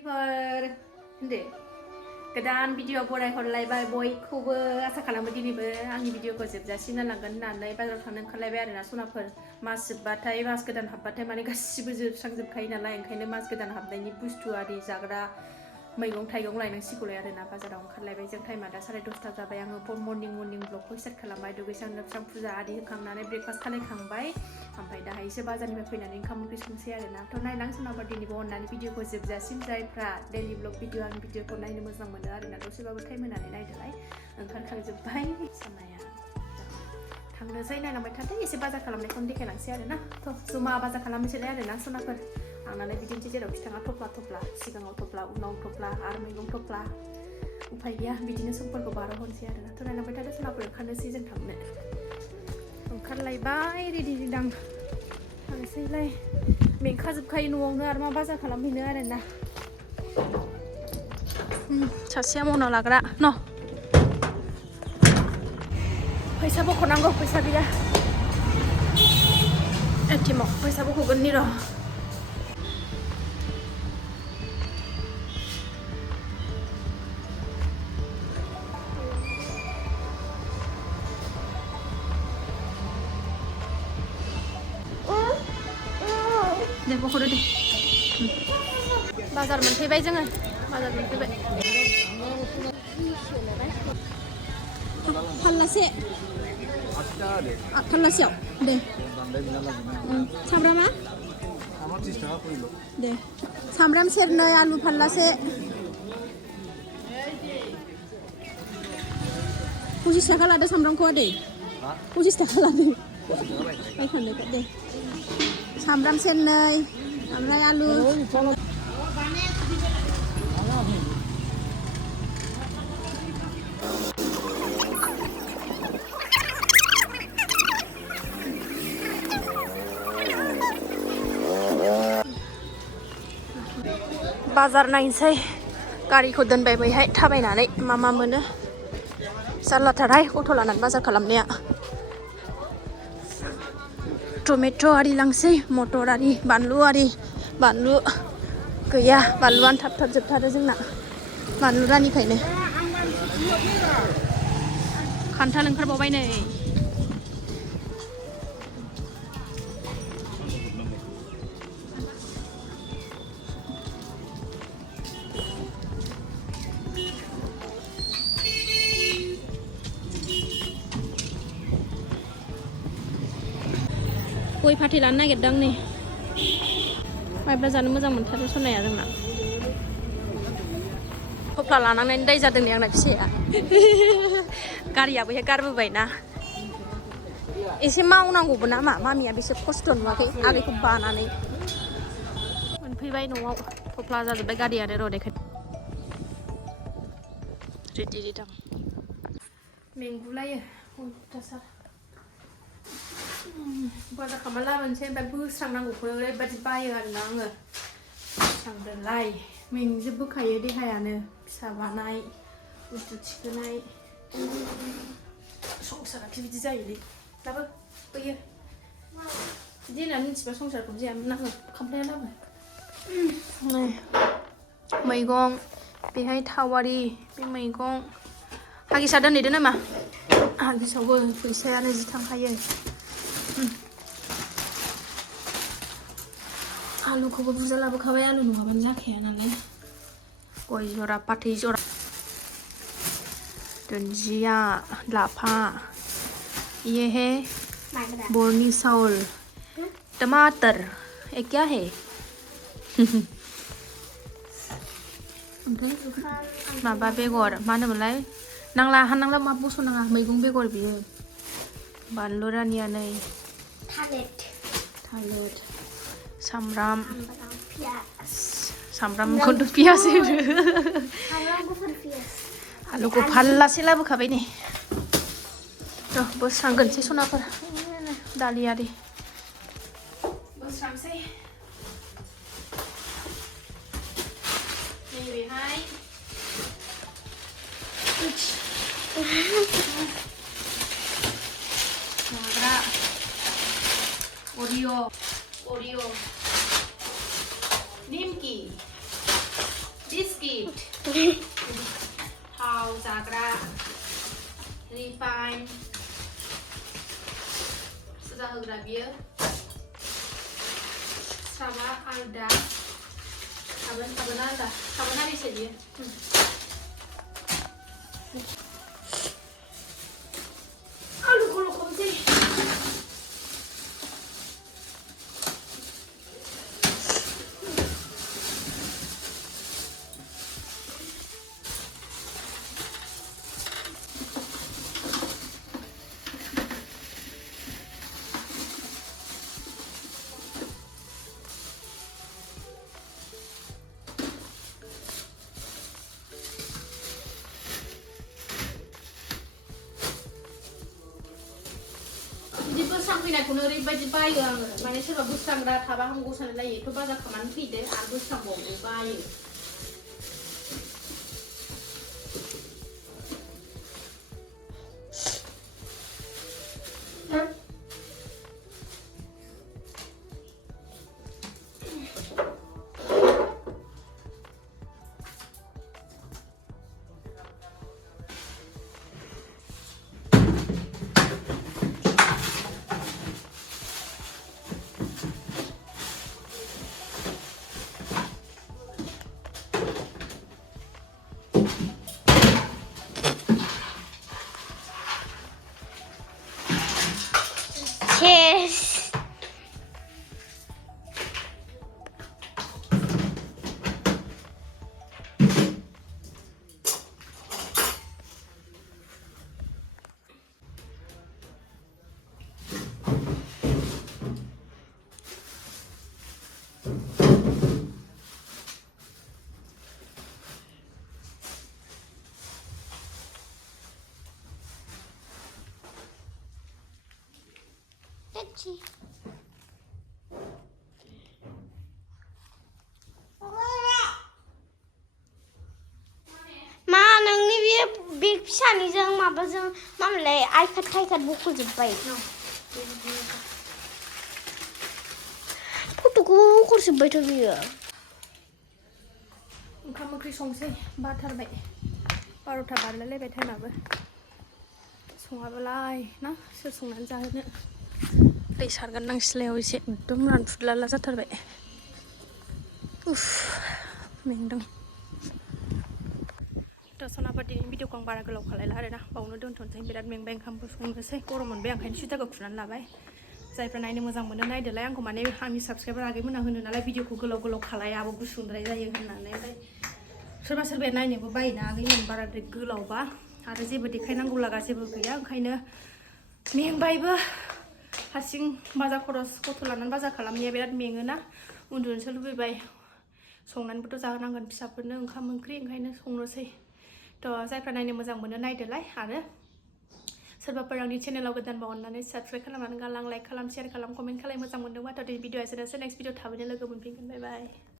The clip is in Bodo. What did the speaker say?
लोगिफोर होनदो गोदान भिडिअ बरायहरलायबाय बयखौबो आसा खालामो दिनैबो आंनि भिडिअखौ जोबजासिम नायलांगोन होननानै बाजाराव थांनो ओंखारलायबाय आरोना सनाफोर मास जोबबाथाय मास गोदान हाबबाथाय माने गासिबो जोबस्रांजोबखायो नालाय ओंखायनो मास गोदान हाबनायनि बुस्थु आरि जाग्रा मैगं थाइगं लायनांसिगौलाय आरोना बाजाराव ओंखारलायबाय जों टाइमा दा 10:30 जाबाय आङो मर्निं ब्लगखौ स्टार्ट खालामबाय दुगैस्रां लोबस्रां फुजा आरि होखांनानै ब्रेकफास्ट खालामखांबाय ओमफ्राय दाहायसो बाजारनिफ्राय फैनानै ओंखाम ओंख्रि संसै आरोना थ' नायलां सोरनाबा दिनैबो अननानै भिडिअखौ जोबजासिम जायफ्रा डेलि ब्लग भिडिअ आंनि भिडिअखौ नायनो मोजां मोनो आरोना दसेबाबो टाइम होनानै नायदोलाय ओंखारखांजोब्बाय सानाया थांनोसै नायलांबाय थादो एसे बाजार खालामनायखौनो देखायलांसै आरोना थ' जमा बाजार खालामनोसैलाय आरोना सनाफोर आंनालाय बिदिनोसै जेरावखि थाङा थफ्ला सिगाङाव थफ्ला उनाव थफ्ला आरो मैगं थफ्ला उफाय गैया बिदिनो समफोरखौ बारहोहरनोसै आरोना थ' नायलांबाय थादो सनाफोर ओंखारनोसै जों थांनो ओंखारलायबाय रेडि दां थांसैलाय मेंखाजोबखायो न'आवनो आरो मा बाजार खालामहैनो आरोना सासेया मना लाग्रा न' फैसा बख'नांगौ फैसा गैया एटिएमआव फैसा बख'गोननि र' दे बख'दो दे बाजार मोनफैबाय जोङो बाजार मोनफैबाय फाल्लासे फाल्लासेयाव दे सामब्रामा दे सामब्राम सेरनै आलु फाल्लासे 25 थाखा लादो सामब्रामखौ आदै 25 थाखा लादो बायखांदो दे सामब्राम सेरनै ओमफ्राय आलु बाजार नायनोसै गारिखौ दोनबाय बैहाय थाबायनानै मा मोनो जारलाथारहाय अट' लानानै बाजार खालामनाया टमेट' आरि लांसै मटर आरि बानलु गैया बानलुआनो थाब जोबथारो जोंना बानलु रानिखायनो खान्थाल ओंखारबावबाय नै गय फाथै लानो नागिरदों नै माइब्रा जानो मोजां मोनथारो सनाया जोंना थफ्ला लानानै दाय जादों नै आंना फिसाया गारियाबोहाय गारबोबायना एसे मावनांगौबो नामा मामिया बेसे खस्थ' नुवाखै आगैखौ बानानै मोनफैबाय न'आव थफ्ला जाजोब्बाय गारियानो र' देखाय रेडि दां मेंगुलायो अयथासार बाजार खालामना लाबोनोसै ओमफ्राय बोस्रांनांगौखौ ओरैबायदि बायो आरोना आङो बोस्रांदोलाय मेंजोबबोखायो देहायानो फिसा बानाय बुस्थु थिखोनाय संसाराखि बिदि जायोलै दाबो बैयो बिदि होननानै मिथिबा संसारखौ जायामोन आङो खामफ्लाया लाबो मैगं बेहाय थावारि बे मैगं हागिसा दोनहैदो नामा हागिसावबो फैसायानो जि थांखायो आलुखौबो बुरजा लाबोखाबाय आलु नङाबानो जाखाया नालाय गय जरा फाथै जरा दुन्दिया लाफा ये है बोरनी चाउल टमाटर ये क्या है ओमफ्राय माबा बेगर मा होनोमोनलाय नांला मा बस'नाङा मैगं बेगर बियो बानलु रानिया नै थालिर सामब्रामखौथ' पियास आलुखौ फाल्लासे लाबोखाबाय नै र' बोस्रांगोनसै सनाफोर दालि आरि बोस्रांसै नैबेहाय जाग्रा ओरियो निमकी थाव जाग्रा रिफाइन फुजा होग्रा बियो साबा आलदा साबोन आलदा साबोन आरिसो बियो आलुखौ लखबनोसै बिदि बोस्रांफैनायखौनो ओरैबायदि बायो आङो माने सोरबा बोस्रांग्रा थाबा हामगौ सानलायो एथ' बाजार खालामनानै फैदो आरो बोस्रांबावनो बायो Cheers. Itchy. मा नोंनि बे फिसानिजों माबाजों मामोनलाय आइकाट थाइकाट बख'जोब्बाय फट'खौ बख'जोब्बायथ' बियो ओंखाम ओंख्रि संसै बाथारबाय 12टा बारलायलायबाय टाइमाबो सङाबालाय ना सोर संनानै जाहोनो दै सारगोन आं सिलायाव एसे एकदम रानफुदलाला जाथारबाय उफ मेंदों सनाफोर दिनैनि भिडिअखौ आं बारा गोलाव खालायला आरोना बावनो दोनथ'नोसै बिराद मेंबाय ओंखामबो संनोसै गरम मोनबाय ओंखायनो सुइटारखौ खुनानै लाबाय जायफ्रा नायनो मोजां मोनो नायदोलाय आंखौ माने आंनि साबसक्राइबार आगैमोना होनो नालाय भिडिअखौ गोलाव गोलाव खालायाबो गुसुंद्राय जायो होननानै ओमफ्राय सोरबा सोरबाया नायनोबो बायोना आगैमोन बाराद्राय गोलावबा आरो जेबो देखायनांगौ लागा जेबो गैया ओंखायनो मेंबायबो हारसिं बाजार खरस गथ' लानानै बाजार खालामनाया बिराद मेङोना उन्दुनोसो लुबैबाय संनानैबोथ' जाहोनांगोन फिसाफोरनो ओंखाम ओंख्रि ओंखायनो संनोसै थ' जायफ्रा नायनो मोजां मोनो नायदोलाय आरो सोरबाफोर आंनि चेनेलाव गोदानबा अननानै साबस्क्राइब खालामनानै गालां लाइक खालाम शेयार खालाम कमेन्ट खालाम मोजां मोनदोंबा थ' दिनै भिडिअआ एसेनोसै नेक्स्ट भिडिअ थाबैनो लोगो मोनफिनगोन बाय बाय